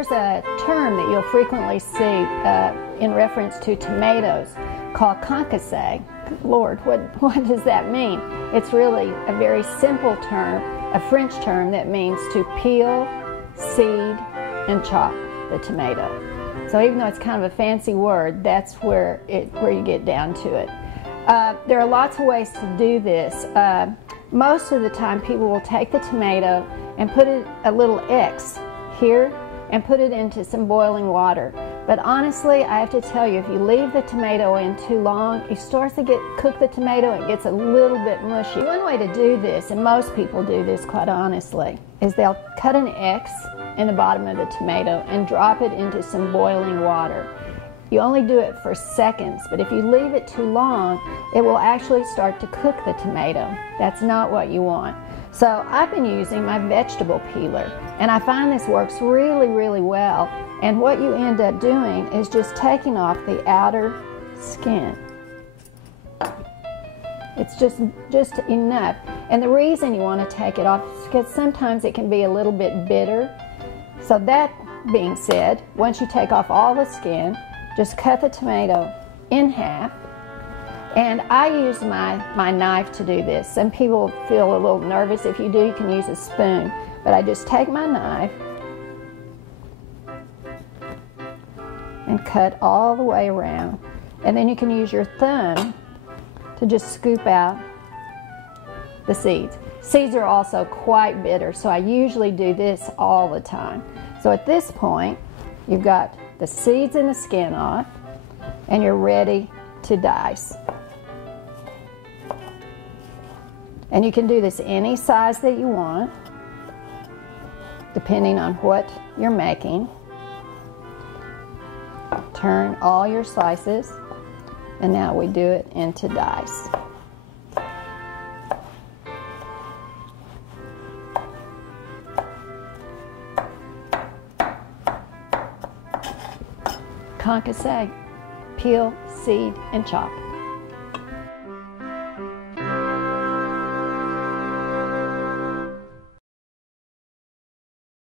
There's a term that you'll frequently see in reference to tomatoes called concasse. Lord, what does that mean? It's really a very simple term, a French term that means to peel, seed, and chop the tomato. So even though it's kind of a fancy word, that's where you get down to it. There are lots of ways to do this. Most of the time people will take the tomato and put it a little X here and put it into some boiling water. But honestly, I have to tell you, if you leave the tomato in too long, it starts to cook the tomato and it gets a little bit mushy. One way to do this, and most people do this quite honestly, is they'll cut an X in the bottom of the tomato and drop it into some boiling water. You only do it for seconds, but if you leave it too long, it will actually start to cook the tomato. That's not what you want. So I've been using my vegetable peeler, and I find this works really, really well. And what you end up doing is just taking off the outer skin. It's just enough. And the reason you want to take it off is because sometimes it can be a little bit bitter. So that being said, once you take off all the skin, just cut the tomato in half. And I use my knife to do this. Some people feel a little nervous. If you do, you can use a spoon. But I just take my knife and cut all the way around. And then you can use your thumb to just scoop out the seeds. Seeds are also quite bitter, so I usually do this all the time. So at this point, you've got the seeds and the skin off, and you're ready to dice. And you can do this any size that you want, depending on what you're making. Turn all your slices, and now we do it into dice. Concasse, peel, seed, and chop.